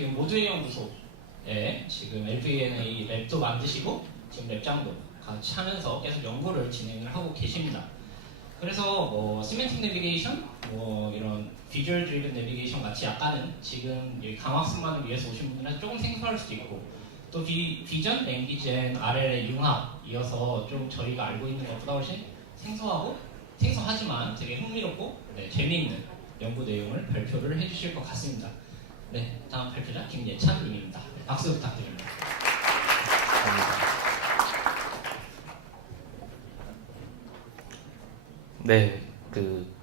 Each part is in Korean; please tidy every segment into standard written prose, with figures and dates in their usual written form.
지금 모두의 연구소에 지금 LVNA 랩도 만드시고 지금 랩장도 같이 하면서 계속 연구를 진행을 하고 계십니다. 그래서 뭐 시멘틱 내비게이션, 뭐 이런 비주얼 드리븐 내비게이션 같이 약간은 지금 여기 강학습만을 위해서 오신 분들은 조금 생소할 수도 있고 또 비전, 랭귀지, RL의 융합 이어서 좀 저희가 알고 있는 것보다 훨씬 생소하지만 되게 흥미롭고 재미있는 연구 내용을 발표를 해주실 것 같습니다. 네, 다음 발표자 김예찬님입니다. 박수 부탁드립니다. 네,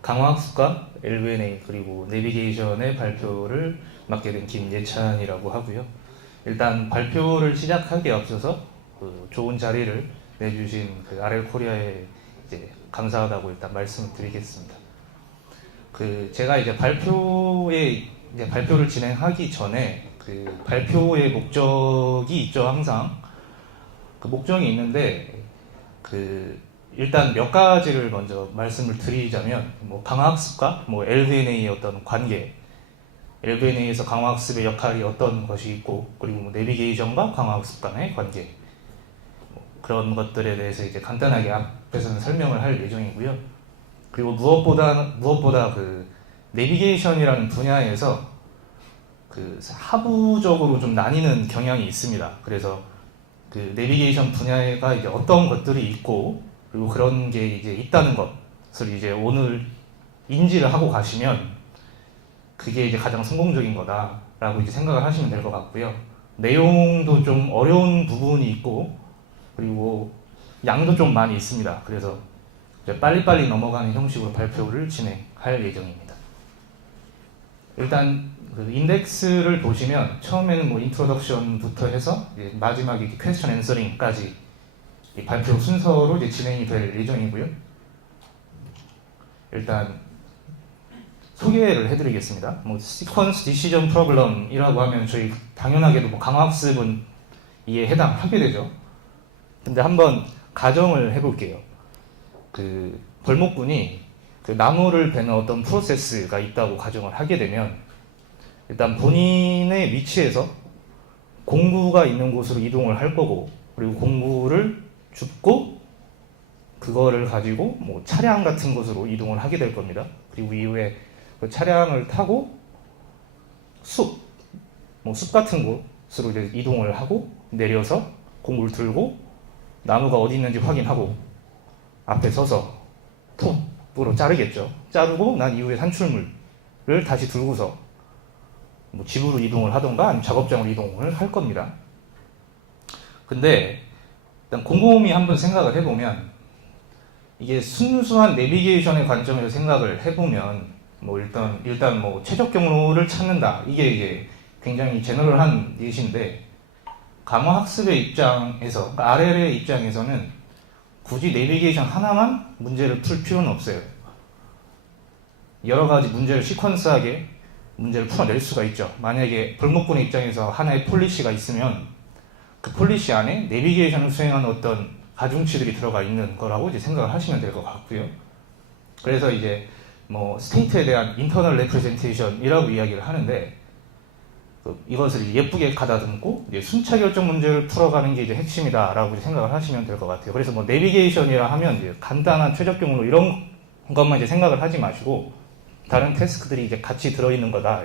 강화학습과 LVNA 그리고 내비게이션의 발표를 맡게 된 김예찬이라고 하고요. 일단 발표를 시작하기에 앞서서 좋은 자리를 내주신 RL 코리아에 이제 감사하다고 일단 말씀을 드리겠습니다. 제가 이제 발표를 진행하기 전에 발표의 목적이 있죠. 항상 목적이 있는데 일단 몇 가지를 먼저 말씀을 드리자면 강화학습과 LVNA의 어떤 관계, LVNA에서 강화학습의 역할이 어떤 것이 있고 그리고 내비게이션과 강화학습 간의 관계 그런 것들에 대해서 이제 간단하게 앞에서는 설명을 할 예정이고요. 그리고 무엇보다 내비게이션이라는 분야에서 하부적으로 좀 나뉘는 경향이 있습니다. 그래서 내비게이션 분야가 이제 어떤 것들이 있고 그리고 그런 게 이제 있다는 것을 이제 오늘 인지를 하고 가시면 그게 이제 가장 성공적인 거다라고 이제 생각을 하시면 될 것 같고요. 내용도 좀 어려운 부분이 있고 그리고 양도 좀 많이 있습니다. 그래서 이제 빨리빨리 넘어가는 형식으로 발표를 진행할 예정입니다. 일단 인덱스를 보시면 처음에는 인트로덕션부터 해서 이제 마지막에 퀘스천 앤서링까지 발표 순서로 이제 진행이 될 예정이고요. 일단 소개를 해드리겠습니다. 시퀀스 디시전 프로블럼이라고 하면 저희 당연하게도 강화학습은 이에 해당하게 되죠. 근데 한번 가정을 해볼게요. 벌목군이 나무를 베는 어떤 프로세스가 있다고 가정을 하게 되면 일단 본인의 위치에서 공구가 있는 곳으로 이동을 할 거고 그리고 공구를 줍고 그거를 가지고 차량 같은 곳으로 이동을 하게 될 겁니다. 그리고 이후에 그 차량을 타고 숲 같은 곳으로 이제 이동을 하고 내려서 공구를 들고 나무가 어디 있는지 확인하고 앞에 서서 톱으로 자르겠죠. 자르고 난 이후에 산출물을 다시 들고서 집으로 이동을 하던가 아니면 작업장으로 이동을 할 겁니다. 근데 일단 곰곰이 한번 생각을 해보면 이게 순수한 내비게이션의 관점에서 생각을 해보면 일단 최적 경로를 찾는다 이게 굉장히 제너럴한 예시인데 강화학습의 입장에서 RL의 입장에서는 굳이 내비게이션 하나만 문제를 풀 필요는 없어요. 여러 가지 문제를 시퀀스하게 문제를 풀어낼 수가 있죠. 만약에 벌목군의 입장에서 하나의 폴리시가 있으면 그 폴리시 안에 내비게이션을 수행하는 어떤 가중치들이 들어가 있는 거라고 이제 생각을 하시면 될 것 같고요. 그래서 이제 스테이트에 대한 인터널 레프레젠테이션이라고 이야기를 하는데 이것을 예쁘게 가다듬고 순차 결정 문제를 풀어가는 게 이제 핵심이다라고 이제 생각을 하시면 될 것 같아요. 그래서 내비게이션이라 하면 이제 간단한 최적 경로 이런 것만 이제 생각을 하지 마시고 다른 태스크들이 이제 같이 들어있는 거다.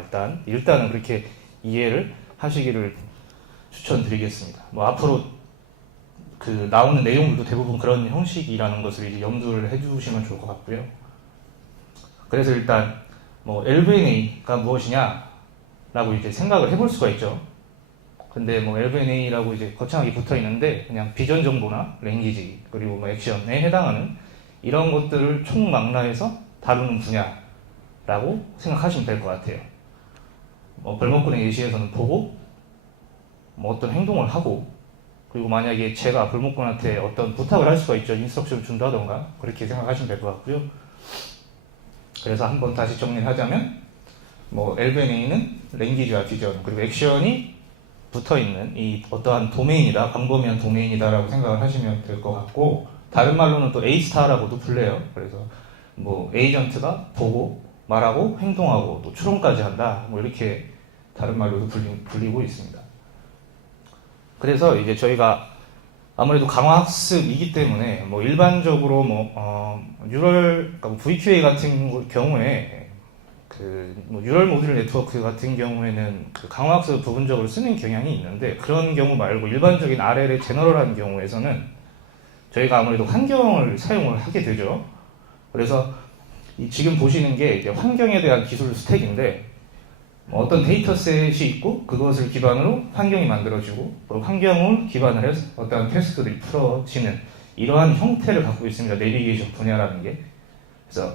일단은 그렇게 이해를 하시기를 추천드리겠습니다. 앞으로 나오는 내용들도 대부분 그런 형식이라는 것을 이제 염두를 해주시면 좋을 것 같고요. 그래서 일단 LVNA가 무엇이냐라고 이제 생각을 해볼 수가 있죠. 근데 LVNA라고 이제 거창하게 붙어 있는데 그냥 비전 정보나 랭귀지 그리고 액션에 해당하는 이런 것들을 총망라해서 다루는 분야라고 생각하시면 될 것 같아요. 벌목군의 예시에서는 보고 어떤 행동을 하고 그리고 만약에 제가 벌목군한테 어떤 부탁을 할 수가 있죠. 인스트럭션을 준다던가 그렇게 생각하시면 될 것 같고요. 그래서 한번 다시 정리를 하자면 LVNA는 랭귀지와 비전 그리고 액션이 붙어있는 이 어떠한 도메인이다, 광범위한 도메인이다라고 생각을 하시면 될 것 같고 다른 말로는 또 A-스타라고도 불려요. 그래서 에이전트가 보고 말하고 행동하고 또 추론까지 한다 이렇게 다른 말로도 불리고 있습니다. 그래서 이제 저희가 아무래도 강화학습이기 때문에 뭐 일반적으로 그러니까 VQA 같은 경우에 뉴럴 모듈 네트워크 같은 경우에는 그 강화학습을 부분적으로 쓰는 경향이 있는데, 그런 경우 말고 일반적인 RL의 제너럴한 경우에서는 저희가 아무래도 환경을 사용을 하게 되죠. 그래서 지금 보시는 게 이제 환경에 대한 기술 스택인데, 어떤 데이터셋이 있고 그것을 기반으로 환경이 만들어지고, 그 환경을 기반으로 해서 어떠한 태스크들이 풀어지는 이러한 형태를 갖고 있습니다. 내비게이션 분야라는 게. 그래서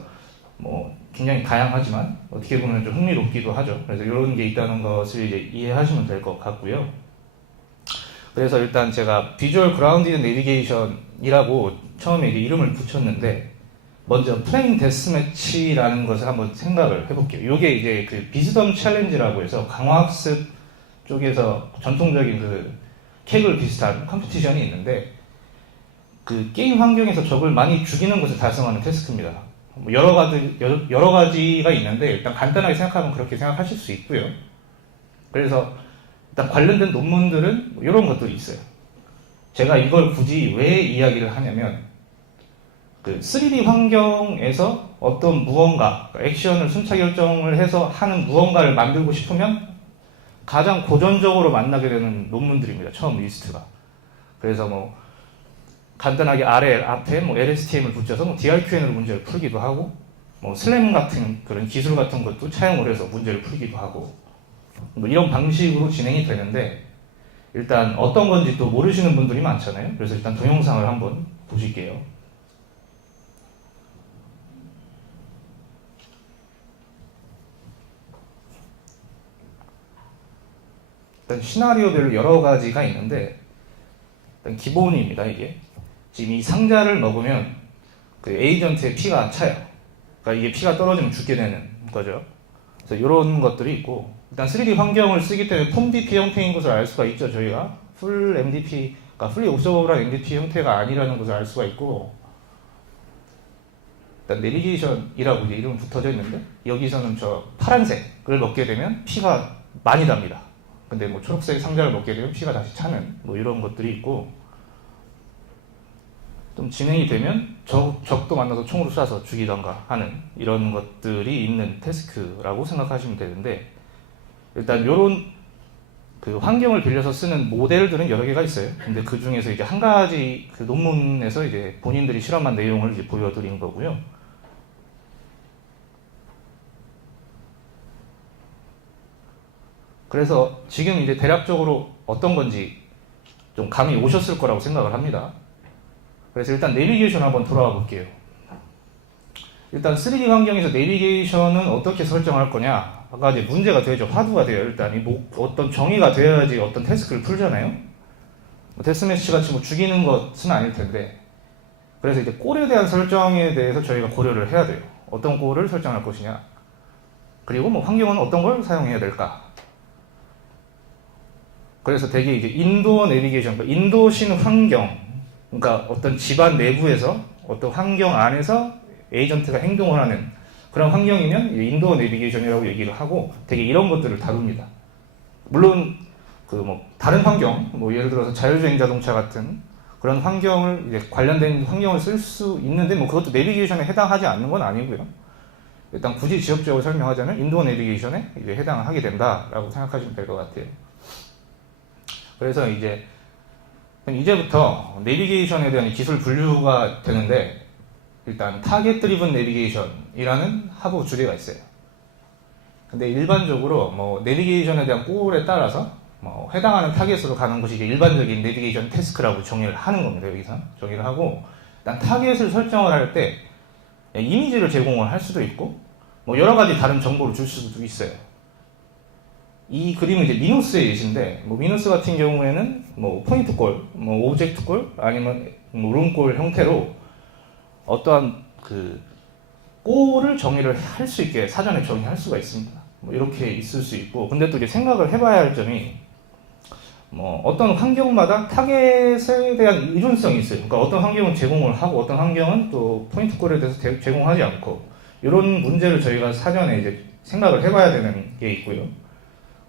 굉장히 다양하지만 어떻게 보면 좀 흥미롭기도 하죠. 그래서 이런 게 있다는 것을 이제 이해하시면 될 것 같고요. 그래서 일단 제가 비주얼 그라운디드 내비게이션이라고 처음에 이제 이름을 붙였는데, 먼저 플레인 데스매치라는 것을 한번 생각을 해볼게요. 이게 이제 그 비스덤 챌린지라고 해서 강화학습 쪽에서 전통적인 그 캐글 비슷한 컴피티션이 있는데, 그 게임 환경에서 적을 많이 죽이는 것을 달성하는 태스크입니다. 여러 가지가 있는데 일단 간단하게 생각하면 그렇게 생각하실 수 있고요. 그래서 일단 관련된 논문들은 이런 것들이 있어요. 제가 이걸 굳이 왜 이야기를 하냐면, 그 3D 환경에서 어떤 무언가, 액션을 순차 결정을 해서 하는 무언가를 만들고 싶으면 가장 고전적으로 만나게 되는 논문들입니다. 처음 리스트가. 그래서 간단하게 RL 앞에 LSTM을 붙여서 DRQN으로 문제를 풀기도 하고, 슬램 같은 그런 기술 같은 것도 차용을 해서 문제를 풀기도 하고, 이런 방식으로 진행이 되는데, 일단 어떤 건지 또 모르시는 분들이 많잖아요. 그래서 일단 동영상을 한번 보실게요. 일단 시나리오별로 여러 가지가 있는데, 일단 기본입니다. 이게 지금 이 상자를 먹으면 그 에이전트의 피가 차요. 그러니까 이게 피가 떨어지면 죽게 되는 거죠. 그래서 이런 것들이 있고, 일단 3D 환경을 쓰기 때문에 폼DP 형태인 것을 알 수가 있죠. 저희가 풀 MDP, 그러니까 풀리 옵저버블한 MDP 형태가 아니라는 것을 알 수가 있고, 일단 내비게이션이라고 이제 이름이 붙어져 있는데, 여기서는 저 파란색을 먹게 되면 피가 많이 납니다. 근데 초록색 상자를 먹게 되면 피가 다시 차는 이런 것들이 있고, 좀 진행이 되면 적도 만나서 총으로 쏴서 죽이던가 하는 이런 것들이 있는 태스크라고 생각하시면 되는데, 일단 이런 그 환경을 빌려서 쓰는 모델들은 여러 개가 있어요. 근데 그 중에서 이제 한 가지 그 논문에서 이제 본인들이 실험한 내용을 이제 보여드린 거고요. 그래서 지금 이제 대략적으로 어떤 건지 좀 감이 오셨을 거라고 생각을 합니다. 그래서 일단 내비게이션 한번 돌아가 볼게요. 일단 3D 환경에서 내비게이션은 어떻게 설정할 거냐? 아까 이제 문제가 되죠. 화두가 돼요. 일단 어떤 정의가 되어야지 어떤 태스크를 풀잖아요. 데스매치 같이 죽이는 것은 아닐 텐데, 그래서 이제 골에 대한 설정에 대해서 저희가 고려를 해야 돼요. 어떤 골을 설정할 것이냐, 그리고 환경은 어떤 걸 사용해야 될까. 그래서 되게 이제 인도어 내비게이션, 그러니까 인도신 환경, 그러니까 어떤 집안 내부에서 어떤 환경 안에서 에이전트가 행동을 하는 그런 환경이면 인도어 내비게이션이라고 얘기를 하고, 되게 이런 것들을 다룹니다. 물론 다른 환경, 예를 들어서 자율주행 자동차 같은 그런 환경을 이제 관련된 환경을 쓸 수 있는데 그것도 내비게이션에 해당하지 않는 건 아니고요. 일단 굳이 지역적으로 설명하자면 인도어 내비게이션에 이제 해당하게 된다라고 생각하시면 될 것 같아요. 그래서 이제부터 내비게이션에 대한 기술 분류가 되는데, 일단 타겟 드리븐 내비게이션이라는 하부 주제가 있어요. 근데 일반적으로 내비게이션에 대한 골에 따라서 해당하는 타겟으로 가는 것이 이제 일반적인 내비게이션 태스크라고 정의를 하는 겁니다. 여기서 정의를 하고, 일단 타겟을 설정을 할 때 이미지를 제공을 할 수도 있고 여러 가지 다른 정보를 줄 수도 있어요. 이 그림은 이제 미노스의 예시인데, 미노스 같은 경우에는 포인트 골, 오브젝트 골, 아니면 룸골 형태로 어떠한 그 골을 정의를 할 수 있게 사전에 정의할 수가 있습니다. 이렇게 있을 수 있고, 근데 또 이제 생각을 해봐야 할 점이 어떤 환경마다 타겟에 대한 의존성이 있어요. 그러니까 어떤 환경은 제공을 하고 어떤 환경은 또 포인트 골에 대해서 제공하지 않고, 이런 문제를 저희가 사전에 이제 생각을 해봐야 되는 게 있고요.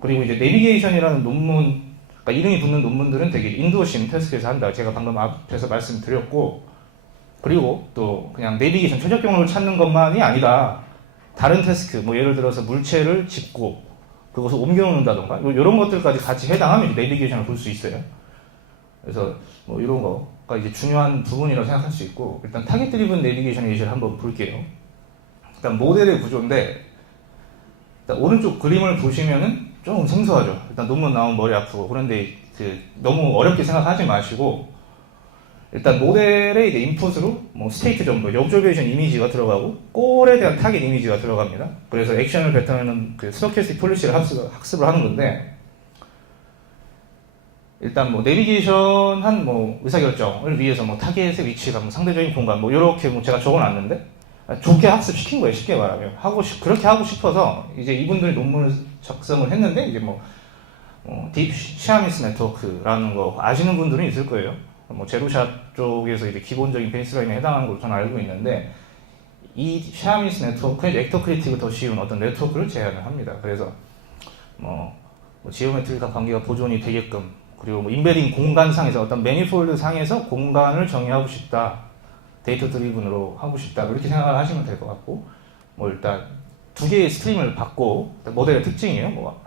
그리고 이제 내비게이션이라는 논문, 그러니까 이름이 붙는 논문들은 되게 인도심 테스트에서 한다. 제가 방금 앞에서 말씀드렸고, 그리고 또 그냥 내비게이션 최적 경로를 찾는 것만이 아니다. 다른 태스크, 뭐 예를 들어서 물체를 짚고 그것을 옮겨놓는다던가 이런 것들까지 같이 해당하면 내비게이션을 볼 수 있어요. 그래서 뭐 이런 거가 이제 중요한 부분이라고 생각할 수 있고, 일단 타겟 드리븐 내비게이션 예시를 한번 볼게요. 일단 모델의 구조인데, 일단 오른쪽 그림을 보시면은 좀 생소하죠. 일단 논문 나오면 머리 아프고, 그런데 너무 어렵게 생각하지 마시고, 일단 모델의 이제 인풋으로 뭐 스테이트 정도, 옵저베이션 이미지가 들어가고 골에 대한 타겟 이미지가 들어갑니다. 그래서 액션을 뱉어내는 그 스토캐스틱 폴리시를 학습을 하는 건데, 일단 뭐 내비게이션 한 뭐 의사결정을 위해서 뭐 타겟의 위치가 뭐 상대적인 공간 뭐 이렇게 뭐 제가 적어놨는데, 좋게 학습시킨 거예요. 쉽게 말하면 그렇게 하고 싶어서 이제 이분들이 논문을 작성을 했는데, 이제 딥 시아미스 네트워크라는 거 아시는 분들은 있을 거예요. 뭐 제로샷 쪽에서 이제 기본적인 베이스라인에 해당하는 걸로 저는 알고 있는데, 이 시아미스 네트워크의 벡터 크리틱을 더 쉬운 어떤 네트워크를 제안을 합니다. 그래서 뭐 지오메트리카 관계가 보존이 되게끔, 그리고 뭐 인베딩 공간상에서 어떤 매니폴드 상에서 공간을 정의하고 싶다, 데이터 드리븐으로 하고 싶다, 이렇게 생각을 하시면 될 것 같고, 뭐 일단 두 개의 스트림을 받고, 모델의 특징이에요. 뭐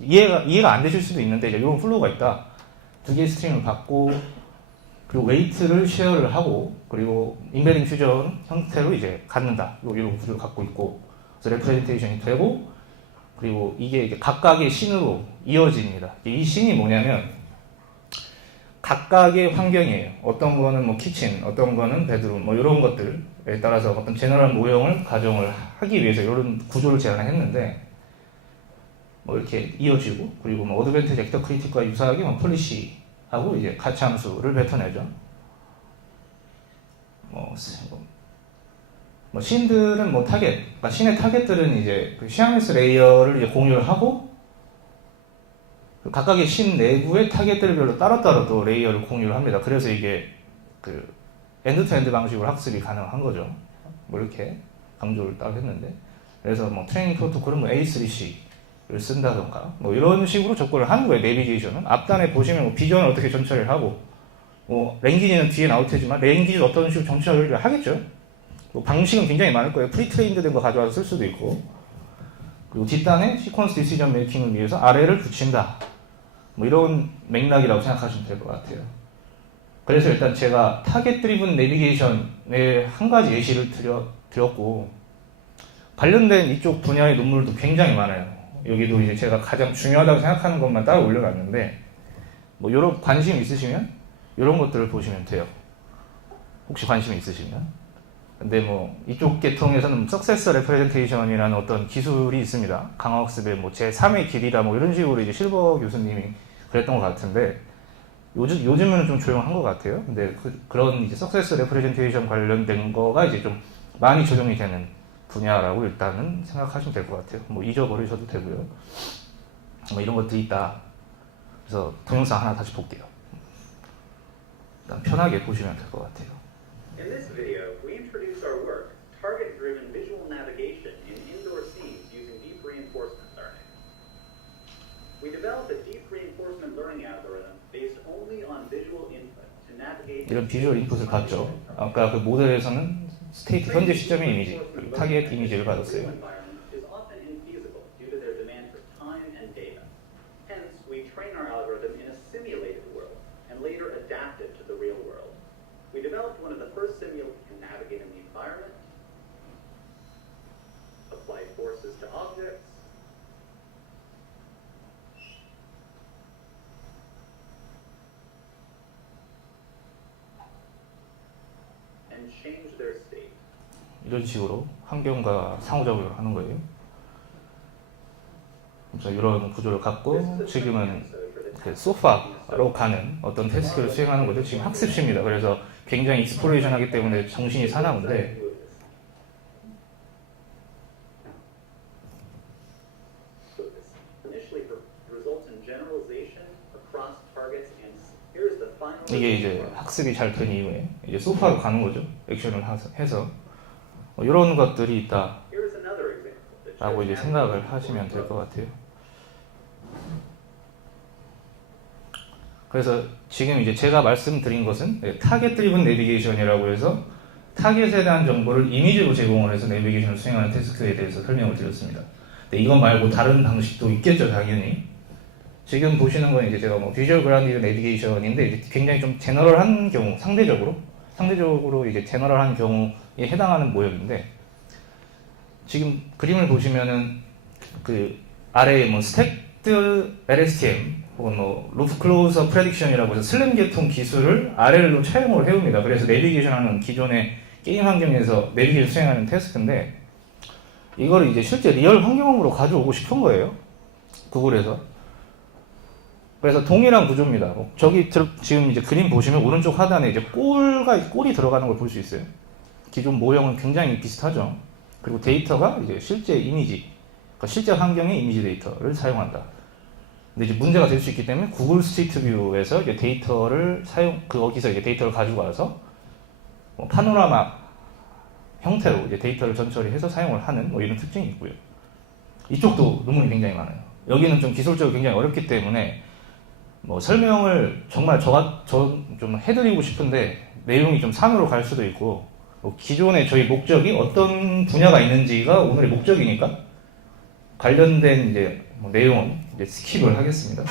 이해가 안 되실 수도 있는데, 이제 이런 플로우가 있다. 두 개의 스트림을 받고, 그리고 웨이트를 쉐어를 하고, 그리고 인베딩 퓨전 형태로 이제 갖는다. 이런 구조를 갖고 있고, 그래서 레프레젠테이션이 되고, 그리고 이게 각각의 씬으로 이어집니다. 이 씬이 뭐냐면 각각의 환경이에요. 어떤 거는 뭐 키친, 어떤 거는 베드룸, 뭐 이런 것들에 따라서 어떤 제너럴 모형을 가정을 하기 위해서 이런 구조를 제안했는데, 뭐 이렇게 이어지고, 그리고 뭐 어드밴티지 벡터 크리틱과 유사하게 뭐 폴리시하고 이제 가치함수를 뱉어내죠. 뭐 씬들은 뭐 타겟, 그러니까 씬의 타겟들은 이제 그 시아미스 레이어를 이제 공유를 하고, 각각의 씬 내부의 타겟들별로 따로따로 또 레이어를 공유를 합니다. 그래서 이게 그 엔드-투-엔드 방식으로 학습이 가능한 거죠. 뭐 이렇게 강조를 딱 했는데, 그래서 뭐 트레이닝 프로토콜은 뭐 A3C를 쓴다던가 뭐 이런 식으로 접근을 하는 거예요. 내비게이션은 앞단에 보시면 뭐 비전을 어떻게 전처리를 하고, 뭐 랭귀지는 뒤에 나올 테지만 랭귀지 어떤 식으로 전처리를 하겠죠. 뭐 방식은 굉장히 많을 거예요. 프리트레인드 된 거 가져와서 쓸 수도 있고, 그리고 뒷단에 시퀀스 디시전 메이킹을 위해서 아래를 붙인다. 뭐 이런 맥락이라고 생각하시면 될 것 같아요. 그래서 일단 제가 타겟 드리븐 내비게이션의 한 가지 예시를 드렸고, 관련된 이쪽 분야의 논문들도 굉장히 많아요. 여기도 이제 제가 가장 중요하다고 생각하는 것만 따로 올려놨는데, 뭐 이런 관심 있으시면 이런 것들을 보시면 돼요. 혹시 관심이 있으시면. 근데 뭐 이쪽 계통에서는 석세서 레프레젠테이션이라는 어떤 기술이 있습니다. 강화학습의 뭐 제3의 길이다 뭐 이런 식으로 이제 실버 교수님이 그랬던 것 같은데, 요즘은 좀 조용한 것 같아요. 근데 그런 이제 석세서 레프레젠테이션 관련된 거가 이제 좀 많이 적용이 되는 분야라고 일단은 생각하시면 될 것 같아요. 뭐 잊어버리셔도 되고요. 뭐 이런 것들이 있다. 그래서 동영상 하나 다시 볼게요. 일단 편하게 보시면 될 것 같아요. In this video, we introduce our work, target-driven visual navigation in indoor scenes using deep reinforcement learning. We developed a deep reinforcement learning algorithm based only on visual input to navigate. 이런 비주얼 인풋을 받죠. 아까 그 모델에서는 스테이트 현재 시점의 이미지, 그리고 타겟 이미지를 받았어요. Is often infeasible due to their demand for time and data. Hence, we train our algorithm in a simulated world and later adapt it to the real world. We developed one of the first simulators to navigate in the environment, apply forces to objects, and change their state. 이런 식으로 환경과 상호작용을 하는 거예요. 그래서 이런 구조를 갖고 지금은 그 소파로 가는 어떤 태스크를 수행하는 거죠. 지금 학습시입니다. 그래서 굉장히 익스플로레이션 하기 때문에 정신이 사나운데, 이게 이제 학습이 잘 된 이후에 이제 소파로 가는 거죠. 액션을 해서 이런 것들이 있다라고 이제 생각을 하시면 될 것 같아요. 그래서 지금 이제 제가 말씀드린 것은 타겟 드리븐 내비게이션이라고 해서 타겟에 대한 정보를 이미지로 제공을 해서 내비게이션을 수행하는 태스크에 대해서 설명을 드렸습니다. 근데 이건 말고 다른 방식도 있겠죠, 당연히. 지금 보시는 건 이제 제가 뭐 비주얼 그라운디드 내비게이션인데 이제 굉장히 좀 제너럴한 경우, 상대적으로 이제 제너럴한 경우에 해당하는 모형인데, 지금 그림을 보시면은 그 아래에 뭐 스택드 LSTM 혹은 뭐 루프 클로저 프레딕션이라고 해서 슬램 계통 기술을 RL로 차용을 해옵니다. 그래서 내비게이션하는 기존의 게임 환경에서 내비게이션 수행하는 태스크인데, 이거를 이제 실제 리얼 환경으로 가져오고 싶은 거예요, 구글에서. 그래서 동일한 구조입니다. 저기 지금 이제 그림 보시면 오른쪽 하단에 이제 꼴이 들어가는 걸 볼 수 있어요. 기존 모형은 굉장히 비슷하죠. 그리고 데이터가 이제 실제 이미지, 그러니까 실제 환경의 이미지 데이터를 사용한다. 근데 이제 문제가 될 수 있기 때문에 구글 스트리트 뷰에서 이제 데이터를 거기서 이제 데이터를 가지고 와서 뭐 파노라마 형태로 이제 데이터를 전처리해서 사용을 하는 뭐 이런 특징이 있고요. 이쪽도 논문이 굉장히 많아요. 여기는 좀 기술적으로 굉장히 어렵기 때문에 뭐 설명을 정말 좀 해드리고 싶은데 내용이 좀 산으로 갈 수도 있고, 뭐 기존에 저희 목적이 어떤 분야가 있는지가 오늘의 목적이니까 관련된 이제 뭐 내용은 이제 스킵을 하겠습니다.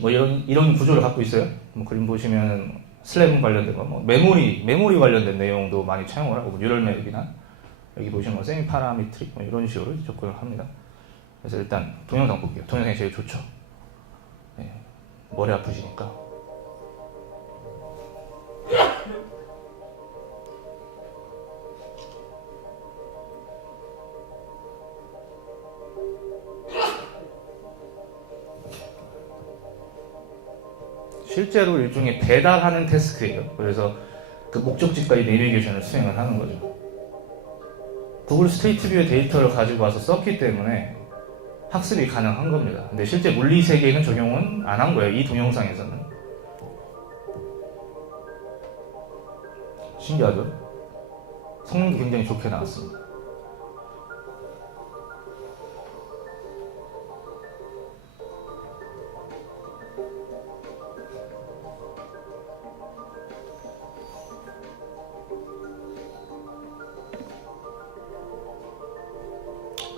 뭐 이런 구조를 갖고 있어요. 뭐 그림 보시면 슬램 관련된 거, 뭐 메모리 관련된 내용도 많이 차용을 하고, 뭐 뉴럴 맵이나 여기 보시면 뭐 세미 파라미트릭 뭐 이런 식으로 접근을 합니다. 그래서 일단 동영상 볼게요. 동영상이 제일 좋죠. 네, 머리 아프시니까. 실제로 일종의 배달하는 태스크예요. 그래서 그 목적지까지 내비게이션을 수행을 하는 거죠. 구글 스트리트 뷰의 데이터를 가지고 와서 썼기 때문에 학습이 가능한 겁니다. 근데 실제 물리 세계에는 적용은 안 한 거예요, 이 동영상에서는. 신기하죠? 성능도 굉장히 좋게 나왔습니다.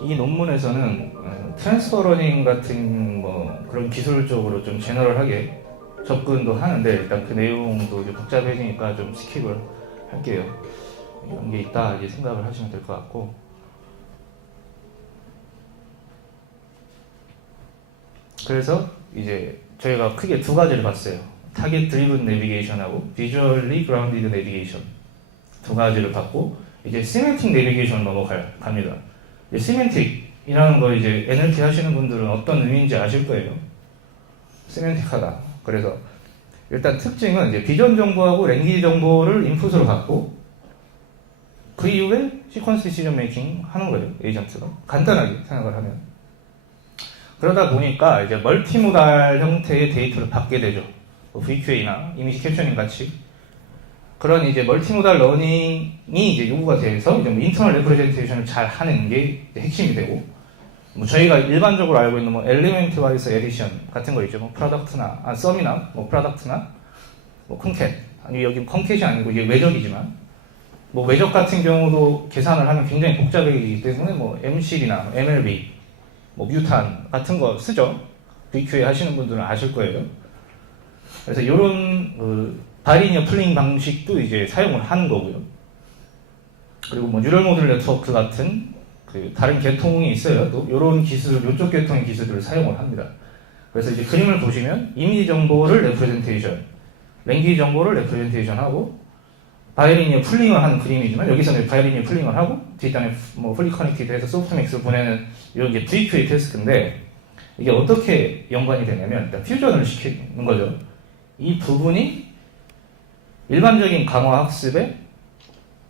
이 논문에서는 트랜스퍼 러닝 같은 뭐 그런 기술적으로 좀 제너럴하게 접근도 하는데, 일단 그 내용도 이제 복잡해지니까 좀 스킵을 할게요. 이런 게 있다 이제 생각을 하시면 될 것 같고, 그래서 이제 저희가 크게 두 가지를 봤어요. 타겟 드리븐 내비게이션하고 비주얼리 그라운디드 내비게이션 두 가지를 봤고, 이제 시멘틱 내비게이션 넘어갑니다. 시멘틱이라는 거 이제 NLP 하시는 분들은 어떤 의미인지 아실 거예요. 시멘틱하다. 그래서 일단 특징은 이제 비전 정보하고 랭귀지 정보를 인풋으로 갖고 그 이후에 시퀀스 디시전 메이킹 하는 거예요, 에이전트가. 간단하게 생각을 하면. 그러다 보니까 이제 멀티모달 형태의 데이터를 받게 되죠. 뭐 VQA나 이미지 캡처닝 같이. 그런 이제 멀티모달 러닝이 이제 요구가 돼서 이제 뭐 인터널 레프레젠테이션을 잘 하는 게 핵심이 되고, 뭐 저희가 일반적으로 알고 있는 뭐 엘리멘트 와이스 에디션 같은 거 있죠. 뭐 프로덕트나 썸이나 뭐 프로덕트나 뭐 콘캣, 아니 여기 콘캣이 아니고 이게 외적이지만 뭐 외적 같은 경우도 계산을 하면 굉장히 복잡하기 때문에 뭐 MCD나 MLB, 뭐 뮤탄 같은 거 쓰죠. VQA 하시는 분들은 아실 거예요. 그래서 이런 바이리니어 플링 방식도 이제 사용을 하는 거고요. 그리고 뭐 뉴럴 모듈 네트워크 같은 그 다른 계통이 있어요. 또 이런 기술, 이쪽 계통의 기술들을 사용을 합니다. 그래서 이제 그림을 보시면 이미지 정보를 레프레젠테이션, 랭귀지 정보를 레프레젠테이션하고 바이리니어 풀링을 하는 그림이지만, 여기서는 바이리니어 풀링을 하고 뒷단에 뭐 풀리 커넥티드해서 소프트맥스를 보내는 이런 게 VQA 태스크인데, 이게 어떻게 연관이 되냐면 일단 퓨전을 시키는 거죠. 이 부분이 일반적인 강화 학습에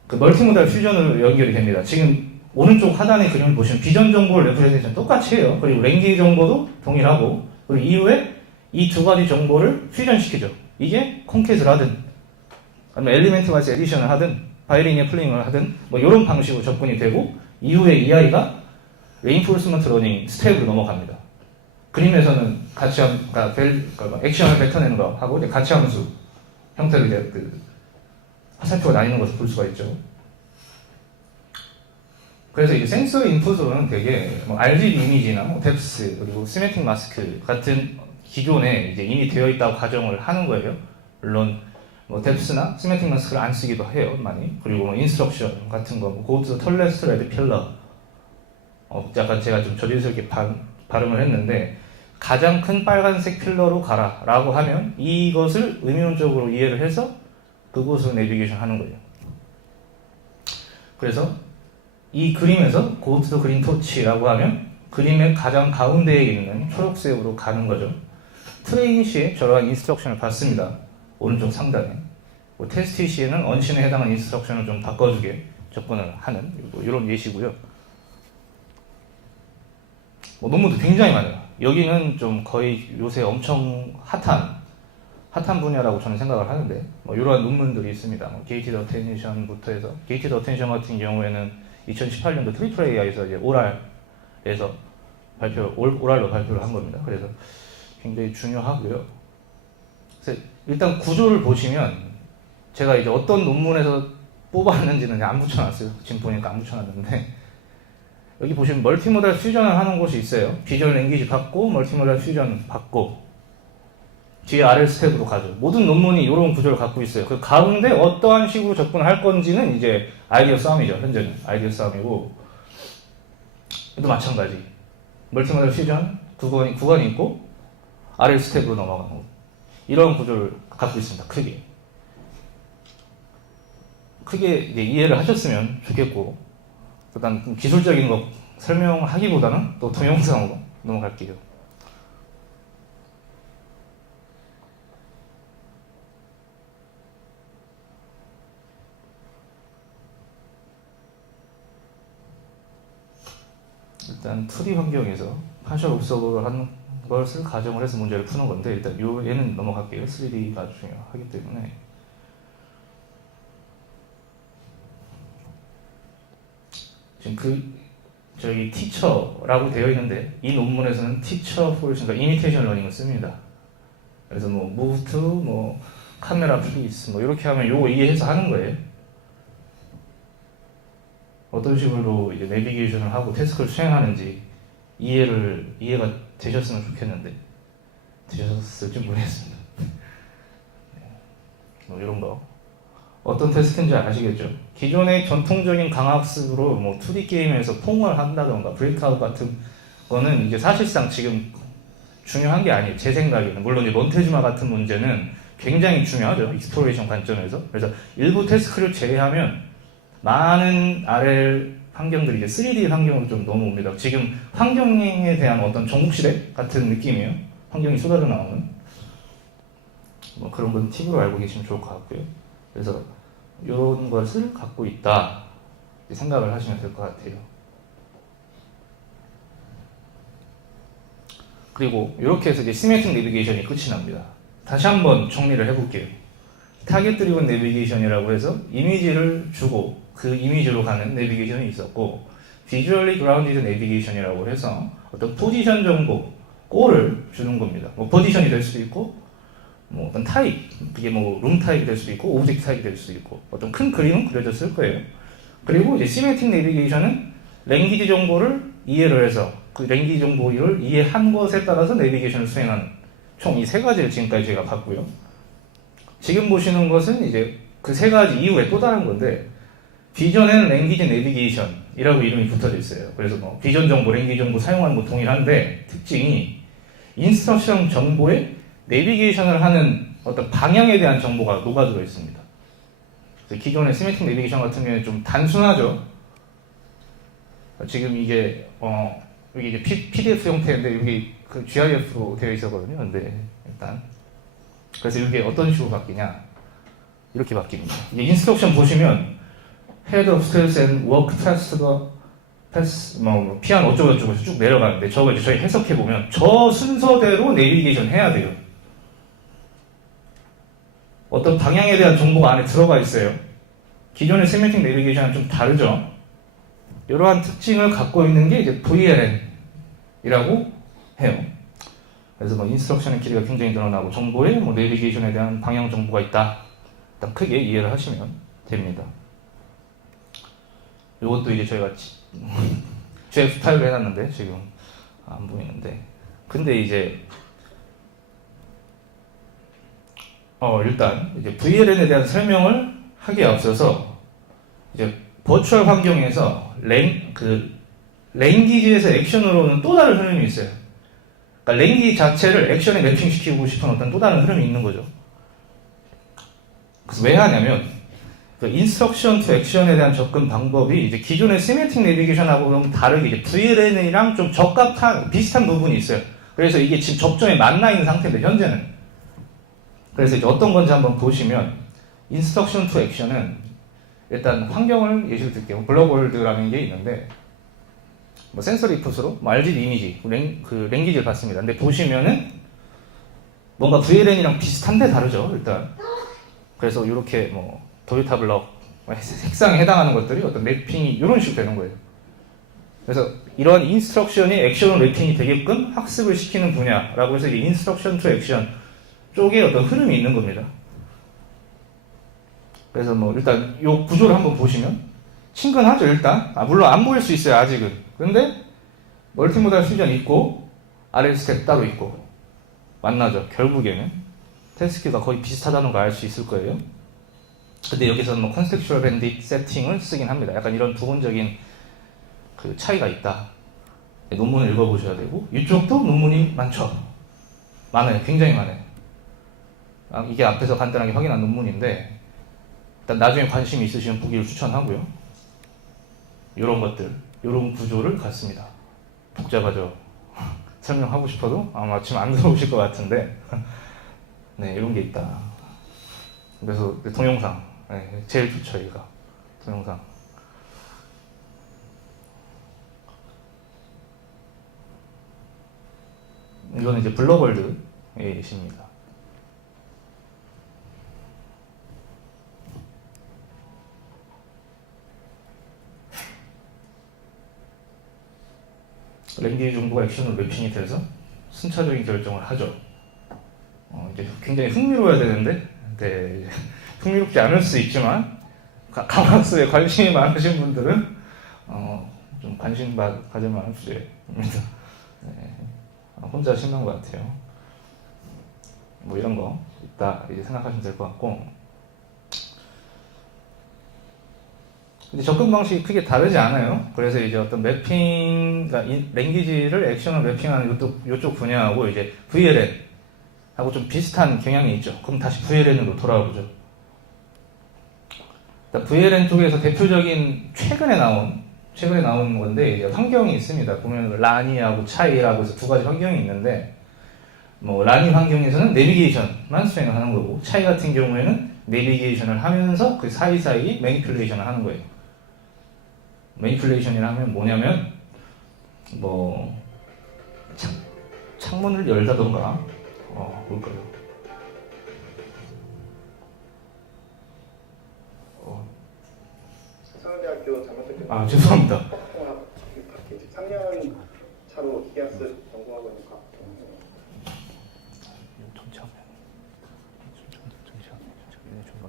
그 멀티모달 퓨전으로 연결이 됩니다. 지금 오른쪽 하단의 그림을 보시면 비전 정보를 레프레젠테이션 똑같이 해요. 그리고 랭귀지 정보도 동일하고, 그리고 이후에 이 두 가지 정보를 퓨전시키죠. 이게 콘캣을 하든 아니면 엘리멘트 와이스 에디션을 하든 바이리니어 플링을 하든 뭐 이런 방식으로 접근이 되고, 이후에 이 아이가 레인포스먼트 러닝 스텝으로 넘어갑니다. 그림에서는 그러니까 액션을 뱉어내는 거 하고 이제 가치 함수 형태로 이제 그 화살표가 나뉘는 것을 볼 수가 있죠. 그래서 이 센서 인풋은 되게 뭐 RGB 이미지나 뭐 뎁스 그리고 시메틱 마스크 같은 기존에 이제 이미 되어 있다고 가정을 하는 거예요. 물론 뭐 뎁스나 시메틱 마스크를 안 쓰기도 해요, 많이. 그리고 뭐 인스트럭션 같은 거, 뭐 go to tallest red pillar. 약간 제가 좀 저질스럽게 발음을 했는데 가장 큰 빨간색 필러로 가라라고 하면 이것을 의미론적으로 이해를 해서 그곳으로 내비게이션 하는 거예요. 그래서 이 그림에서 go to the green torch라고 하면 그림의 가장 가운데에 있는 초록색으로 가는 거죠. 트레인 시에 저러한 인스트럭션을 받습니다. 오른쪽 상단에. 뭐 테스트 시에는 언신에 해당하는 인스트럭션을 좀 바꿔주게 접근을 하는 뭐 이런 예시고요. 뭐 논문도 굉장히 많아요. 여기는 좀 거의 요새 엄청 핫한 분야라고 저는 생각을 하는데 뭐 이러한 논문들이 있습니다. 뭐 게이티드 어텐션부터 해서 게이티드 어텐션 같은 경우에는 2018년도 트리플 AI에서 이제 오랄로 발표를 한 겁니다. 그래서 굉장히 중요하고요. 그래서 일단 구조를 보시면 제가 이제 어떤 논문에서 뽑았는지는 안 붙여놨어요. 지금 보니까 안 붙여놨는데 여기 보시면 멀티모달 퓨전을 하는 곳이 있어요. 비주얼 랭귀지 받고 멀티모달 퓨전 받고 뒤에 아래 스텝으로 가죠. 모든 논문이 이런 구조를 갖고 있어요. 그 가운데 어떠한 식으로 접근을 할 건지는 이제 아이디어 싸움이죠. 현재는 아이디어 싸움이고 또 마찬가지. 멀티모달 퓨전 구간이 있고 아래 스텝으로 넘어가는 거. 이런 구조를 갖고 있습니다. 크게 이제 이해를 하셨으면 좋겠고 일단 기술적인 거 설명하기보다는 또 동영상으로 넘어갈게요. 일단 2D 환경에서 파셜 옵서버를 하는 것을 가정을 해서 문제를 푸는 건데 일단 얘는 넘어갈게요. 3D가 중요하기 때문에 지금 저기 티처라고 되어 있는데 이 논문에서는 티처 포지션, 그러니까 이미테이션 러닝을 씁니다. 그래서 뭐 move to, 뭐 카메라 플리즈 뭐 이렇게 하면 요거 이해해서 하는 거예요. 어떤 식으로 이제 내비게이션을 하고 태스크를 수행하는지 이해가 되셨으면 좋겠는데 되셨을지 모르겠습니다. 뭐 이런 거 어떤 테스트인지 아시겠죠? 기존의 전통적인 강학습으로 뭐 2D 게임에서 퐁을 한다던가 브레이크아웃 같은 거는 이제 사실상 지금 중요한 게 아니에요. 제 생각에는. 물론 이제 몬테주마 같은 문제는 굉장히 중요하죠. 익스플로레이션 관점에서. 그래서 일부 태스크를 제외하면 많은 RL 환경들이 이제 3D 환경으로 좀 넘어옵니다. 지금 환경에 대한 어떤 전국시대 같은 느낌이에요. 환경이 쏟아져 나오는. 뭐 그런 건 팁으로 알고 계시면 좋을 것 같고요. 그래서 이런 것을 갖고 있다 생각을 하시면 될 것 같아요. 그리고 이렇게 해서 이제 시메틱 내비게이션이 끝이 납니다. 다시 한번 정리를 해볼게요. 타겟 드리븐 내비게이션이라고 해서 이미지를 주고 그 이미지로 가는 내비게이션이 있었고 비주얼리 그라운디드 내비게이션이라고 해서 어떤 포지션 정보, 꼴을 주는 겁니다. 뭐 포지션이 될 수도 있고 뭐 어떤 타입, 그게 뭐 룸 타입이 될 수도 있고 오브젝트 타입이 될 수도 있고 어떤 큰 그림은 그려졌을 거예요. 그리고 이제 시메틱 내비게이션은 랭귀지 정보를 이해를 해서 그 랭귀지 정보를 이해한 것에 따라서 내비게이션을 수행하는 총 이 세 가지를 지금까지 제가 봤고요. 지금 보시는 것은 이제 그 세 가지 이후에 또 다른 건데 비전에는 랭귀지 내비게이션이라고 이름이 붙어져 있어요. 그래서 뭐 비전 정보, 랭귀지 정보 사용하는 거 동일한데 특징이 인스트럭션 정보에 내비게이션을 하는 어떤 방향에 대한 정보가 녹아들어 있습니다. 그래서 기존의 시메틱 내비게이션 같은 경우에 좀 단순하죠. 지금 이게 여기 이제 PDF 형태인데 여기 그 GIF로 되어 있었거든요. 근데 일단 그래서 이게 어떤 식으로 바뀌냐? 이렇게 바뀝니다. 이게 인스트럭션 보시면 head of stairs and walk fast 뭐 피아노 어쩌고저쩌고 쭉 내려가는데 저거 이제 저희 해석해 보면 저 순서대로 내비게이션 해야 돼요. 어떤 방향에 대한 정보가 안에 들어가 있어요. 기존의 시메틱 내비게이션은 좀 다르죠. 이러한 특징을 갖고 있는 게 이제 VLN이라고 해요. 그래서 뭐 인스트럭션의 길이가 굉장히 늘어나고 정보에 뭐 내비게이션에 대한 방향 정보가 있다. 일단 크게 이해를 하시면 됩니다. 이것도 이제 저희가 제 스타일로 해놨는데 지금 안 보이는데, 근데 이제 일단 이제 VLN에 대한 설명을 하기에 앞서서 이제 버추얼 환경에서 랭귀지에서 액션으로는 또 다른 흐름이 있어요. 그러니까 랭귀지 자체를 액션에 매핑시키고 싶은 어떤 또 다른 흐름이 있는 거죠. 그래서 왜 하냐면 그 인스트럭션 투 액션에 대한 접근 방법이 이제 기존의 세메틱 내비게이션하고는 다르게 이제 VLN이랑 좀 비슷한 부분이 있어요. 그래서 이게 지금 접점에 만나 있는 상태인데 현재는. 그래서 이제 어떤 건지 한번 보시면 인스트럭션 투 액션은 일단 환경을 예시를 들게요. 블럭월드라는 게 있는데 뭐 센서리 인풋으로 RGB 이미지 그 랭귀지를 받습니다. 근데 보시면은 뭔가 VLN이랑 비슷한데 다르죠 일단. 그래서 이렇게 뭐 도요타 블럭 색상에 해당하는 것들이 어떤 맵핑이 이런 식으로 되는 거예요. 그래서 이런 인스트럭션이 액션으로 맵핑이 되게끔 학습을 시키는 분야라고 해서 이 인스트럭션 투 액션 쪽에 어떤 흐름이 있는 겁니다. 그래서 뭐 일단 이 구조를 한번 보시면 친근하죠 일단. 물론 안 보일 수 있어요 아직은. 근데 멀티모달 퓨전 있고 RL 스텝 따로 있고 만나죠. 결국에는 태스크가 거의 비슷하다는 걸 알 수 있을 거예요. 근데 여기서는 뭐 컨텍스추얼 밴딧 세팅을 쓰긴 합니다. 약간 이런 부분적인 그 차이가 있다. 논문을 읽어보셔야 되고 이쪽도 논문이 많아요. 굉장히 많아요. 이게 앞에서 간단하게 확인한 논문인데 일단 나중에 관심이 있으시면 보기를 추천하고요. 이런 것들, 이런 구조를 갖습니다. 복잡하죠. 설명하고 싶어도 아마 지금 안 들어오실 것 같은데 네, 이런 게 있다. 그래서 동영상 제일 좋죠 이거 동영상. 이거는 이제 블럭월드의 예시입니다. 랭귀지 정보가 액션으로 매핑이 돼서 순차적인 결정을 하죠. 이제 굉장히 흥미로워야 되는데, 네, 흥미롭지 않을 수 있지만 가마스에 관심이 많으신 분들은 좀 관심 가질 만한 주제입니다. 네, 혼자 신난 것 같아요. 뭐 이런 거 있다 이제 생각하시면 될 것 같고. 근데 접근 방식이 크게 다르지 않아요. 그래서 이제 어떤 매핑, 그러니까 랭귀지를 액션을 매핑하는 이쪽 분야하고 이제 VLN하고 좀 비슷한 경향이 있죠. 그럼 다시 VLN으로 돌아오죠. VLN 쪽에서 대표적인 최근에 나온 건데 이제 환경이 있습니다. 보면 라니하고 차이라고 해서 두 가지 환경이 있는데, 뭐 라니 환경에서는 내비게이션만 수행을 하는 거고, 차이 같은 경우에는 내비게이션을 하면서 그 사이사이 매니플레이션을 하는 거예요. 매니플레이션이라면 뭐냐면 뭐 창문을 열다던가 뭘까요? 서울대학교 자문대표 죄송합니다. 3년 차로 기계학습 전공하고 있는 것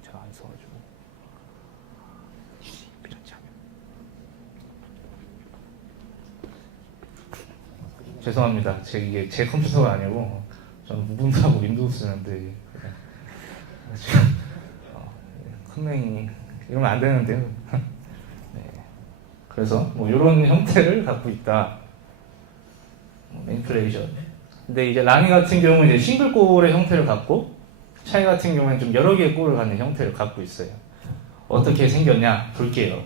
제가 안 써가지고 죄송합니다. 이게 제 컴퓨터가 아니고 저는 우분투하고 윈도우 쓰는데 컴맹이 이러면 안 되는데요. 네. 그래서 뭐 이런 형태를 갖고 있다. 매니플레이션. 근데 이제 라니 같은 경우는 이제 싱글 골의 형태를 갖고, 차이 같은 경우는 좀 여러 개의 골을 갖는 형태를 갖고 있어요. 어떻게 생겼냐 볼게요.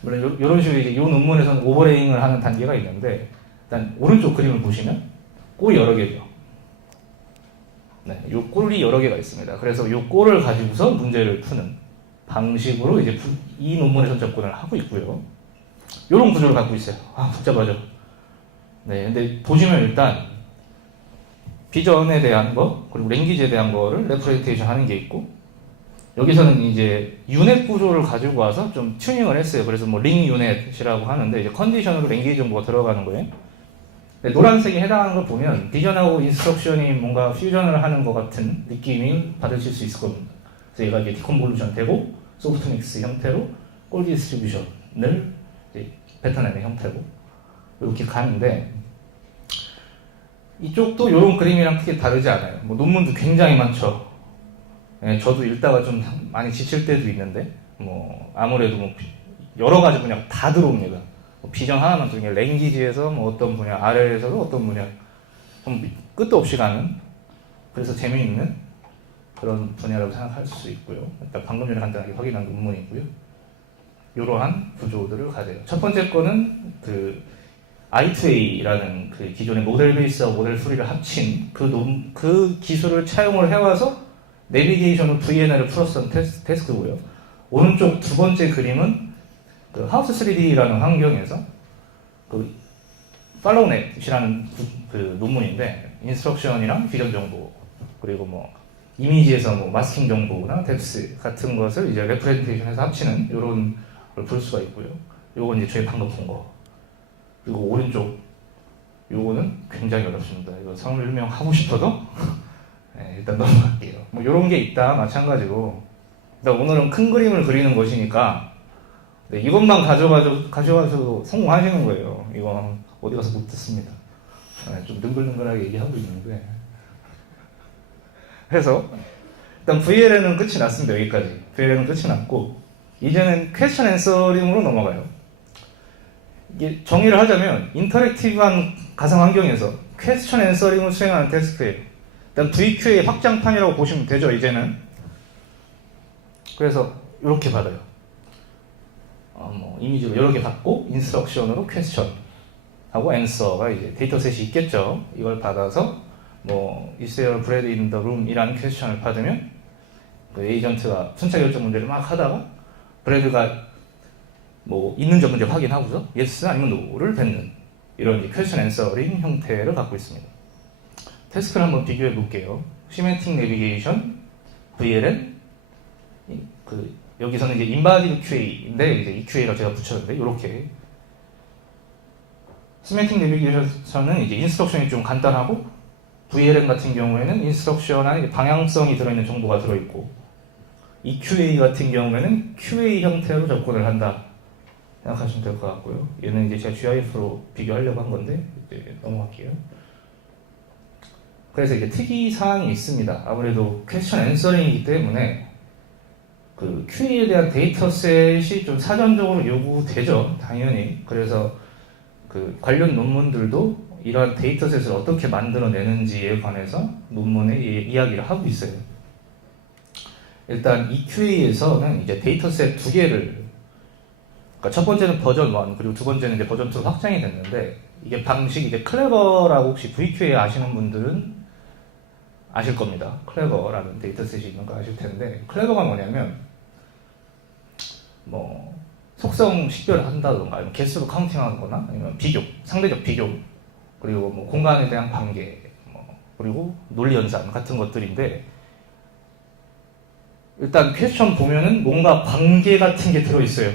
물론 이런 식으로 이제 이 논문에서는 오버레잉을 하는 단계가 있는데, 일단 오른쪽 그림을 보시면 골이 여러 개죠. 네, 이 골이 여러 개가 있습니다. 그래서 이 골을 가지고서 문제를 푸는 방식으로 이제 이 논문에서 접근을 하고 있고요. 이런 구조를 갖고 있어요. 복잡하죠. 네, 근데 보시면 일단 비전에 대한 거, 그리고 랭귀지에 대한 거를 레프레젠테이션 하는 게 있고, 여기서는 이제 유넷 구조를 가지고 와서 좀 튜닝을 했어요. 그래서 뭐 링 유넷이라고 하는데 이제 컨디션으로 랭귀지 정보가 들어가는 거예요. 노란색이 해당하는 걸 보면 비전하고 인스트럭션이 뭔가 퓨전을 하는 것 같은 느낌이 받으실 수 있을 겁니다. 그래서 얘가 이제 디컨볼루션 되고 소프트믹스 형태로 꼴 디스트리뷰션을 뱉어내는 형태로 이렇게 가는데 이쪽도 이런 그림이랑 크게 다르지 않아요. 뭐 논문도 굉장히 많죠. 예, 저도 읽다가 좀 많이 지칠 때도 있는데 뭐 아무래도 뭐 여러 가지 분야 다 들어옵니다. 뭐 비전 하나만 들게 랭귀지에서 뭐 어떤 분야, 아래에서도 어떤 분야 좀 끝도 없이 가는 그래서 재미있는 그런 분야라고 생각할 수 있고요. 일단 방금 전에 간단하게 확인한 논문이고요. 이러한 구조들을 가져요. 첫 번째 거는 그 I2A라는 그 기존의 모델 베이스하고 모델 프리를 합친 그 기술을 차용을 해와서 내비게이션을 VNL을 풀었던 테스트고요. 오른쪽 두 번째 그림은 그 하우스 3D라는 환경에서 그 팔로우넷이라는 그 논문인데 인스트럭션이랑 비전 정보 그리고 뭐 이미지에서 뭐 마스킹 정보나 뎁스 같은 것을 이제 레프레젠테이션에서 합치는 이런 걸 볼 수가 있고요. 요건 이제 저희 방금 본 거. 그리고 오른쪽 요거는 굉장히 어렵습니다. 이거 설명 하고 싶어도 네, 일단 넘어갈게요. 뭐 이런 게 있다 마찬가지로 일단 오늘은 큰 그림을 그리는 것이니까 네, 이것만 가져가셔도 성공하시는 거예요. 이거 어디 가서 못 듣습니다. 네, 좀 능글능글하게 얘기하고 있는데 그래서 일단 VLN은 끝이 났습니다. 여기까지 VLN은 끝이 났고 이제는 퀘스천 앤서링으로 넘어가요. 이게 정의를 하자면 인터랙티브한 가상 환경에서 퀘스천 앤서링을 수행하는 테스트예요. 일단 VQA 확장판이라고 보시면 되죠. 이제는 그래서 이렇게 받아요. 뭐 이미지로 여러 개 받고 인스트럭션으로 퀘스천 하고 앤서가 이제 데이터셋이 있겠죠. 이걸 받아서 뭐 is there bread in the room 이라는 퀘스천을 받으면 그 에이전트가 순차 결정 문제를 막 하다가 브레드가 뭐 있는지 없는지 확인하고서 yes 아니면 no를 뱉는 이런 퀘스천 앤서링 형태를 갖고 있습니다. 테스트를 한번 비교해 볼게요. 시멘틱 내비게이션, VLN, 그 여기서는 이제 인바디드 QA인데 이제 이 QA가 제가 붙였는데 이렇게 시멘틱 내비게이션은 이제 인스트럭션이 좀 간단하고 VLN 같은 경우에는 인스트럭션 안에 방향성이 들어있는 정보가 들어있고 이 QA 같은 경우에는 QA 형태로 접근을 한다 생각하시면 될 것 같고요. 얘는 이제 제가 GIF로 비교하려고 한 건데 이제 넘어갈게요. 그래서 이제 특이 사항이 있습니다. 아무래도 퀘스천 앤서링이기 때문에 그 QA에 대한 데이터셋이 좀 사전적으로 요구되죠, 당연히. 그래서 그 관련 논문들도 이러한 데이터셋을 어떻게 만들어내는지에 관해서 논문에 이야기를 하고 있어요. 일단 이 QA에서는 이제 데이터셋 두 개를 그러니까 첫 번째는 버전 1 그리고 두 번째는 이제 버전 2로 확장이 됐는데 이게 방식이 이제 클레버라고 혹시 VQA 아시는 분들은 아실 겁니다. 클레버라는 데이터셋이 있는 거 아실 텐데 클레버가 뭐냐면 뭐 속성 식별을 한다던가 아니면 개수로 카운팅하거나 아니면 비교, 상대적 비교 그리고 뭐 공간에 대한 관계 뭐 그리고 논리 연산 같은 것들인데 일단 퀘스천 보면은 뭔가 관계 같은 게 들어있어요.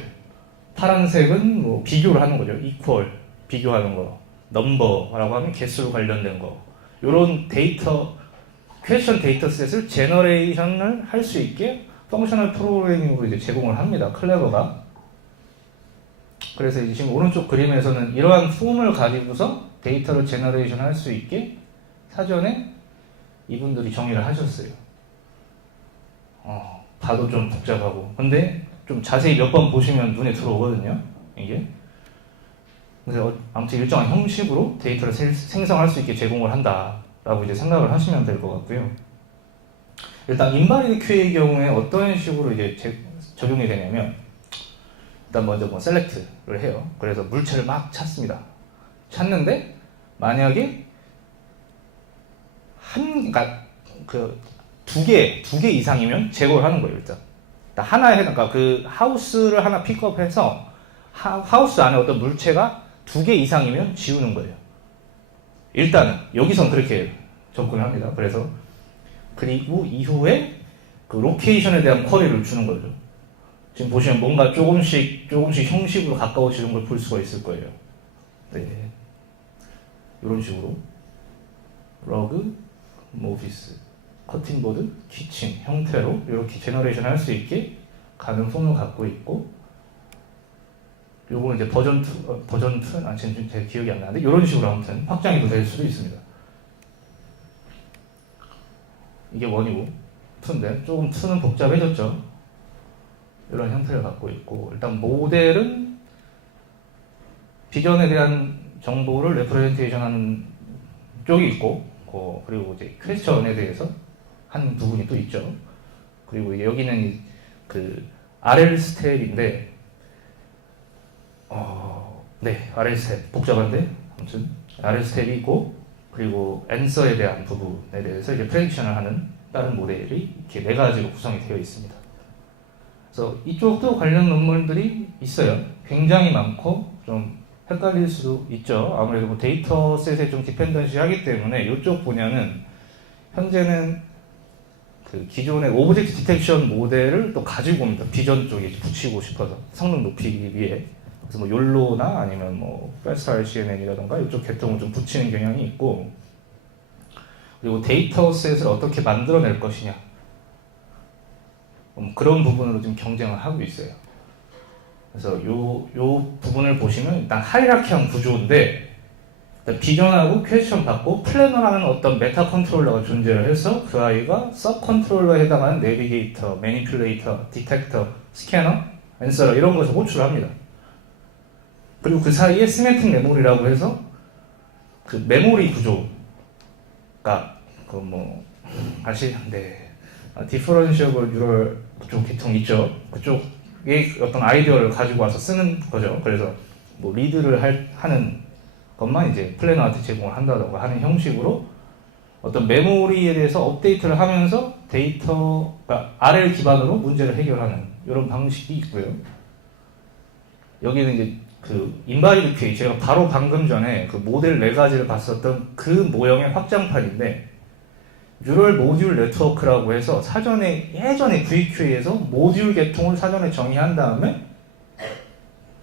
파란색은 뭐 비교를 하는 거죠. equal, 비교하는 거. number라고 하면 개수로 관련된 거. 요런 데이터, 퀘스천 데이터셋을 제너레이션을 할 수 있게 펑셔널 프로그래밍으로 이제 제공을 합니다. 클레버가. 그래서 이제 지금 오른쪽 그림에서는 이러한 폼을 가지고서 데이터를 제너레이션 할 수 있게 사전에 이분들이 정의를 하셨어요. 봐도 좀 복잡하고 근데 좀 자세히 몇 번 보시면 눈에 들어오거든요. 이게 그래서 아무튼 일정한 형식으로 데이터를 생성할 수 있게 제공을 한다라고 이제 생각을 하시면 될 것 같고요. 일단 인바리드 QA의 경우에 어떤 식으로 이제 적용이 되냐면 일단 먼저 뭐 셀렉트를 해요. 그래서 물체를 막 찾습니다. 찾는데 만약에 그러니까 두 개 이상이면 제거를 하는 거예요, 일단. 하나에, 그러니까 그 하우스를 하나 픽업해서 하우스 안에 어떤 물체가 2개 이상이면 지우는 거예요. 일단은, 여기선 그렇게 접근을 합니다. 그래서, 그리고 이후에 그 로케이션에 대한 쿼리를 주는 거죠. 지금 보시면 뭔가 조금씩 형식으로 가까워지는 걸 볼 수가 있을 거예요. 네. 이런 식으로 러그, 모비스, 커팅보드, 키친 형태로 이렇게 제너레이션 할 수 있게 가능성을 갖고 있고, 요거는 이제 버전 2, 지금 제 기억이 안 나는데 이런 식으로 아무튼 확장이 될 수도 있습니다. 이게 1이고 2인데 조금 2는 복잡해졌죠. 이런 형태를 갖고 있고, 일단 모델은 비전에 대한 정보를 레프레젠테이션하는 쪽이 있고, 그리고 이제 퀘스천에 대해서 한 부분이 또 있죠. 그리고 여기는 그 RL 스텝인데, 네, RL 스텝 복잡한데 아무튼 RL 스텝이 있고, 그리고 앤서에 대한 부분에 대해서 이제 프레딕션을 하는 다른 모델이 이렇게 4가지로 구성이 되어 있습니다. 그래서 이쪽도 관련 논문들이 있어요. 굉장히 많고 좀 헷갈릴 수도 있죠. 아무래도 뭐 데이터셋에 좀 디펜던시 하기 때문에 이쪽 분야는 현재는 그 기존의 오브젝트 디텍션 모델을 또 가지고 옵니다. 비전 쪽에 붙이고 싶어서 성능 높이기 위해. 그래서 뭐 욜로나 아니면 뭐 Fast RCNN이라던가 이쪽 계통을 좀 붙이는 경향이 있고, 그리고 데이터셋을 어떻게 만들어낼 것이냐, 그런 부분으로 지금 경쟁을 하고 있어요. 그래서 요 부분을 보시면 일단 하이라키한 구조인데, 일단 비전하고 퀘스천 받고 플래너라는 어떤 메타 컨트롤러가 존재를 해서 그 아이가 서브 컨트롤러에 해당하는 내비게이터, 매니플레이터, 디텍터, 스캐너, 앤서러 이런 것을 호출을 합니다. 그리고 그 사이에 시메틱 메모리라고 해서 그 메모리 구조가 디퍼런시어블 뉴럴 쪽 계통 있죠. 그쪽에 어떤 아이디어를 가지고 와서 쓰는 거죠. 그래서 뭐 리드를 하는 것만 이제 플래너한테 제공을 한다던가 하는 형식으로 어떤 메모리에 대해서 업데이트를 하면서 데이터가 RL 기반으로 문제를 해결하는 이런 방식이 있고요. 여기는 이제 그 인바디드 QA, 제가 바로 방금 전에 그 모델 4가지를 봤었던 그 모형의 확장판인데, 뉴럴 모듈 네트워크라고 해서 예전에 VQA에서 모듈 계통을 사전에 정의한 다음에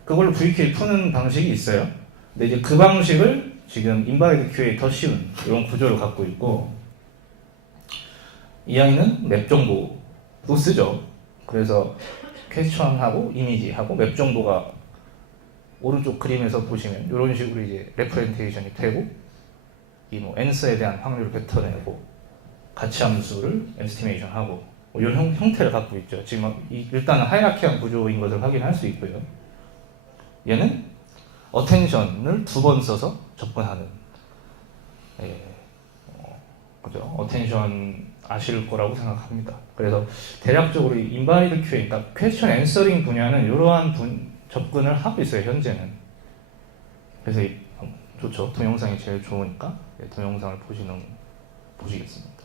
그걸로 VQA 푸는 방식이 있어요. 근데 이제 그 방식을 지금 인바디드 QA 더 쉬운 이런 구조를 갖고 있고, 이 아이는 맵 정보도 쓰죠. 그래서 퀘스천하고 이미지하고 맵 정보가 오른쪽 그림에서 보시면 이런 식으로 이제 레프레젠테이션이 되고, 이 뭐 앤서에 대한 확률을 뱉어내고 가치 함수를 에스티메이션하고 이런 형태를 갖고 있죠. 지금 일단은 하이라키한 구조인 것을 확인할 수 있고요. 얘는 어텐션을 2번 써서 접근하는, 그죠? 어텐션 아실 거라고 생각합니다. 그래서 대략적으로 인바디드 QA, 그러니까 퀘스천 앤서링 분야는 이러한 접근을 하고 있어요, 현재는. 그래서 좋죠. 동영상이 제일 좋으니까 동영상을 보시겠습니다.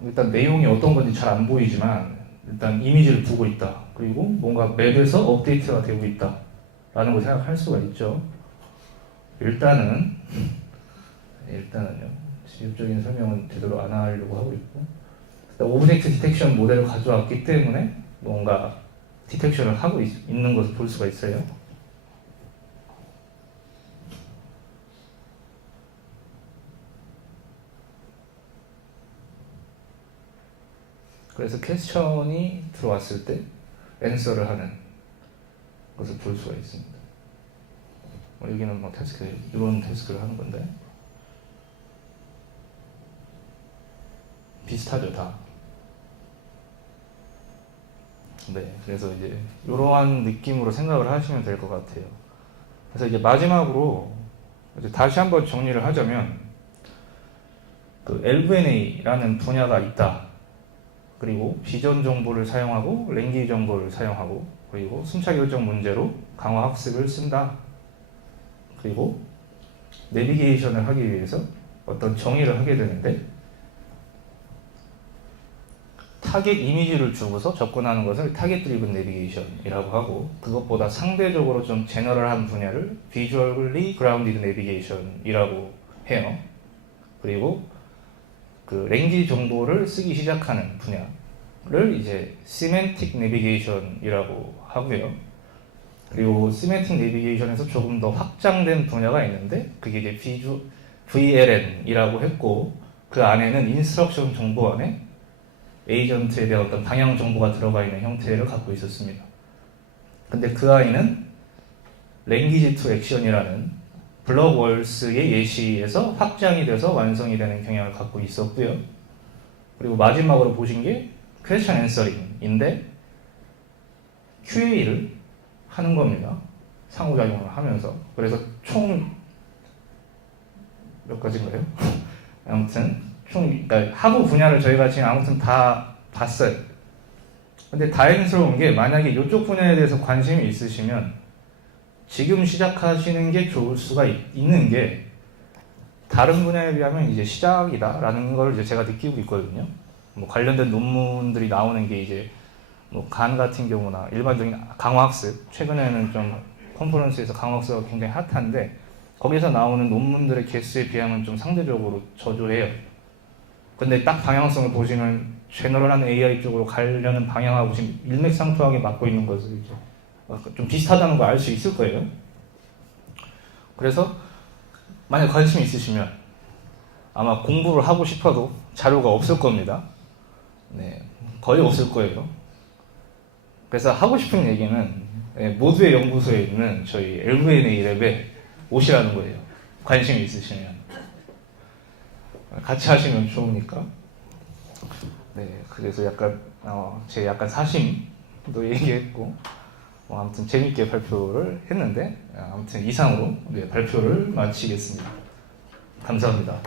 일단 내용이 어떤 건지 잘 안 보이지만 일단 이미지를 보고 있다. 그리고 뭔가 맵에서 업데이트가 되고 있다. 라는 걸 생각할 수가 있죠. 일단은요. 지속적인 설명은 제대로 안 하려고 하고 있고, 일단 오브젝트 디텍션 모델을 가져왔기 때문에 뭔가 디텍션을 하고 있는 것을 볼 수가 있어요. 그래서 퀘스천이 들어왔을 때 앤서를 하는 것을 볼 수가 있습니다. 여기는 뭐 이런 태스크를 하는 건데 비슷하죠, 다. 네, 그래서 이제 이러한 느낌으로 생각을 하시면 될 것 같아요. 그래서 이제 마지막으로 이제 다시 한번 정리를 하자면, 그 LVNA라는 분야가 있다. 그리고 비전 정보를 사용하고 랭귀지 정보를 사용하고, 그리고 순차 결정 문제로 강화 학습을 쓴다. 그리고 내비게이션을 하기 위해서 어떤 정의를 하게 되는데, 타겟 이미지를 주고서 접근하는 것을 타겟 드리븐 내비게이션이라고 하고, 그것보다 상대적으로 좀 제너럴한 분야를 비주얼리 그라운디드 내비게이션이라고 해요. 그리고 그 랭귀지 정보를 쓰기 시작하는 분야를 이제 시멘틱 내비게이션이라고 하고요. 그리고 시멘틱 내비게이션에서 조금 더 확장된 분야가 있는데, 그게 이제 VLN이라고 했고, 그 안에는 인스트럭션 정보 안에 에이전트에 대한 어떤 방향 정보가 들어가 있는 형태를 갖고 있었습니다. 근데 그 아이는 랭귀지 투 액션이라는 블럭월스의 예시에서 확장이 돼서 완성이 되는 경향을 갖고 있었고요. 그리고 마지막으로 보신 게 퀘스천 앤서링인데, QA를 하는 겁니다. 상호작용을 하면서. 그래서 총 몇 가지인가요? 아무튼 그러니까 하부 분야를 저희가 지금 아무튼 다 봤어요. 근데 다행스러운 게, 만약에 이쪽 분야에 대해서 관심이 있으시면 지금 시작하시는 게 좋을 수가 있는 게, 다른 분야에 비하면 이제 시작이다라는 걸 이제 제가 느끼고 있거든요. 뭐 관련된 논문들이 나오는 게 이제 뭐 간 같은 경우나 일반적인 강화학습, 최근에는 좀 컨퍼런스에서 강화학습가 굉장히 핫한데, 거기서 나오는 논문들의 개수에 비하면 좀 상대적으로 저조해요. 근데 딱 방향성을 보시면 제너럴한 AI 쪽으로 가려는 방향하고 지금 일맥상통하게 맞고 있는 것을 이제 좀 비슷하다는 걸 알 수 있을 거예요. 그래서 만약 관심이 있으시면 아마 공부를 하고 싶어도 자료가 없을 겁니다. 네, 거의 없을 거예요. 그래서 하고 싶은 얘기는 모두의 연구소에 있는 저희 LVNA 랩에 오시라는 거예요. 관심이 있으시면. 같이 하시면 좋으니까. 네, 그래서 약간 제 약간 사심도 얘기했고, 아무튼 재밌게 발표를 했는데, 아무튼 이상으로 발표를 마치겠습니다. 감사합니다.